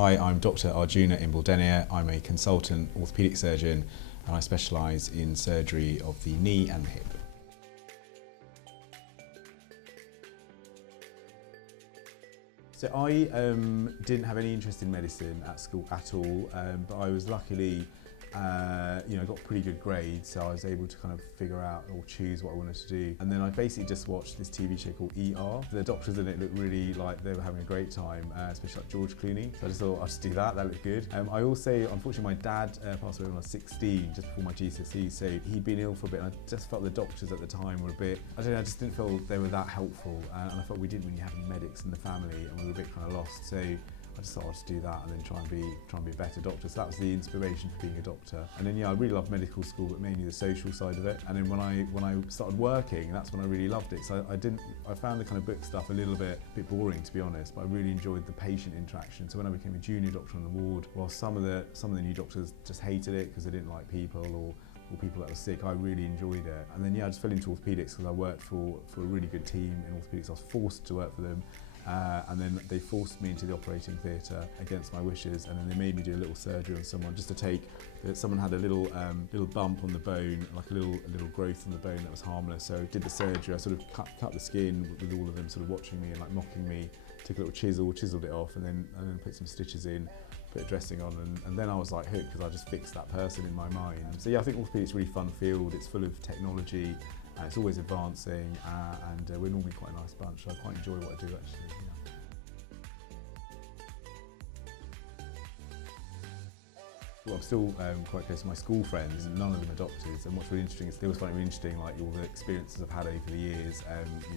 Hi, I'm Dr. Arj Imbuldeniya. I'm a consultant orthopaedic surgeon and I specialise in surgery of the knee and the hip. So I didn't have any interest in medicine at school at all, but I was luckily got pretty good grades, so I was able to kind of figure out or choose what I wanted to do. And then I basically just watched this TV show called ER. The doctors in it looked really like they were having a great time, especially like George Clooney. So I just thought I'll just do that looked good. I also, unfortunately my dad passed away when I was 16, just before my GCSEs, so he'd been ill for a bit and I just felt the doctors at the time were a bit, I don't know, I just didn't feel they were that helpful, and I felt we didn't really have medics in the family and we were a bit kind of lost. So I just thought I'd just do that and then try and be a better doctor. So that was the inspiration for being a doctor. And then I really loved medical school, but mainly the social side of it. And then when I started working, that's when I really loved it. So I found the kind of book stuff a bit boring, to be honest, but I really enjoyed the patient interaction. So when I became a junior doctor on the ward, while some of the new doctors just hated it because they didn't like people or people that were sick, I really enjoyed it. And then I just fell into orthopaedics because I worked for a really good team in orthopaedics. I was forced to work for them. And then they forced me into the operating theatre against my wishes, and then they made me do a little surgery on someone just to take that someone had a little bump on the bone, like a little growth on the bone that was harmless. So I did the surgery. I sort of cut the skin with all of them sort of watching me and like mocking me. Took a little chiseled it off, and then put some stitches in, put a dressing on, and then I was like hooked because I just fixed that person in my mind. So yeah, I think orthopaedics is a really fun field. It's full of technology. It's always advancing, and we're normally quite a nice bunch, so I quite enjoy what I do actually. Yeah. Well, I'm still quite close to my school friends, and none of them are doctors. And what's really interesting is they always find it really interesting, like all the experiences I've had over the years,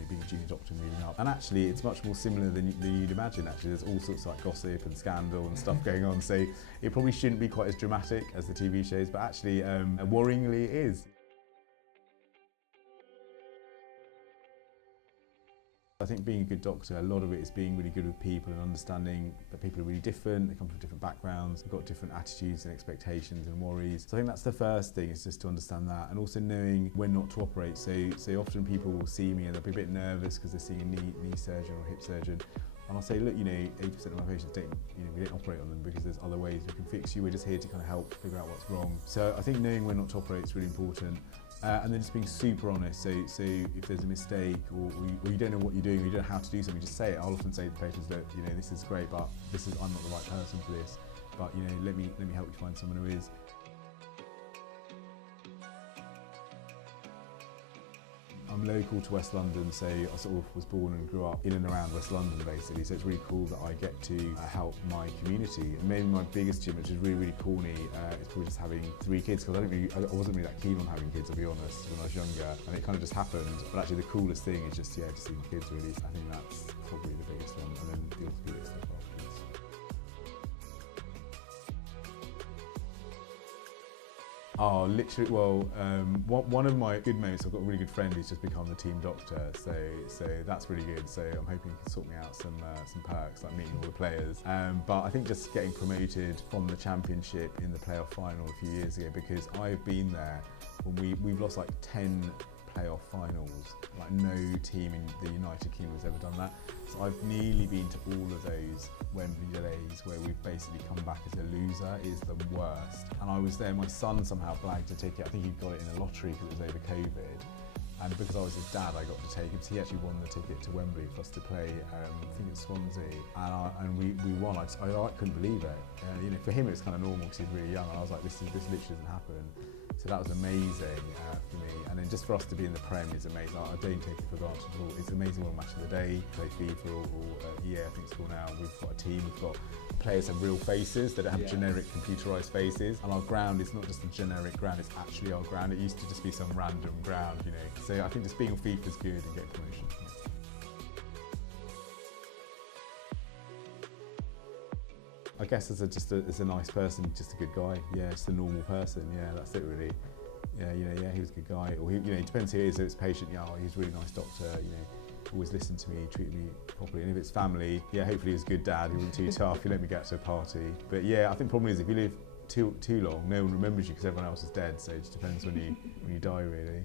being a junior doctor and moving up. And actually, it's much more similar than you'd imagine. Actually, there's all sorts of like gossip and scandal and stuff going on. So it probably shouldn't be quite as dramatic as the TV shows, but actually, worryingly, it is. I think being a good doctor, a lot of it is being really good with people and understanding that people are really different, they come from different backgrounds, they've got different attitudes and expectations and worries. So I think that's the first thing, is just to understand that, and also knowing when not to operate. So often people will see me and they'll be a bit nervous because they're seeing a knee surgeon or a hip surgeon. And I'll say, look, 80% of my patients we don't operate on them because there's other ways we can fix you. We're just here to kind of help figure out what's wrong. So I think knowing when not to operate is really important. And then just being super honest. So if there's a mistake or you don't know what you're doing or you don't know how to do something, just say it. I'll often say to patients that, this is great, but I'm not the right person for this. But let me help you find someone who is. I'm local to West London, so I sort of was born and grew up in and around West London basically, so it's really cool that I get to help my community. And maybe my biggest achievement, which is really, really corny, is probably just having 3 kids, because I wasn't really that keen on having kids, I'll be honest, when I was younger, and it kind of just happened. But actually the coolest thing is just, to see my kids really. I think that's probably the biggest one, and then the orthopaedic stuff afterwards. Oh, literally, well, one of my good moments, I've got a really good friend who's just become the team doctor, so that's really good. So I'm hoping he can sort me out some perks, like meeting all the players. But I think just getting promoted from the championship in the playoff final a few years ago, because I've been there when we've lost like 10 playoff finals. Like no team in the United Kingdom has ever done that. So I've nearly been to all of those Wembley delays where we've basically come back as a loser. Is the worst. And I was there, my son somehow blagged a ticket. I think he got it in a lottery because it was over COVID. And because I was his dad, I got to take him. So he actually won the ticket to Wembley for us to play, I think it's Swansea. And we won. I couldn't believe it. For him, it's kind of normal because he's really young. And I was like, this literally doesn't happen. So that was amazing for me. And then just for us to be in the Prem is amazing. I don't take it for granted at all. It's amazing. One match of the day, play FIFA or EA, I think it's called now. We've got a team, we've got players have real faces, they don't have generic computerised faces. And our ground is not just a generic ground, it's actually our ground. It used to just be some random ground, So I think just being on FIFA is good and getting promotion. I guess as a nice person, just a good guy. Yeah, just a normal person. Yeah, that's it really. Yeah, he was a good guy. Or it depends who it is. If it's a patient, he's a really nice doctor. Always listened to me, treated me properly. And if it's family, hopefully he was a good dad. He wasn't too tough. He let me get to a party. But I think the problem is if you live too long, no one remembers you because everyone else is dead. So it just depends when you die really.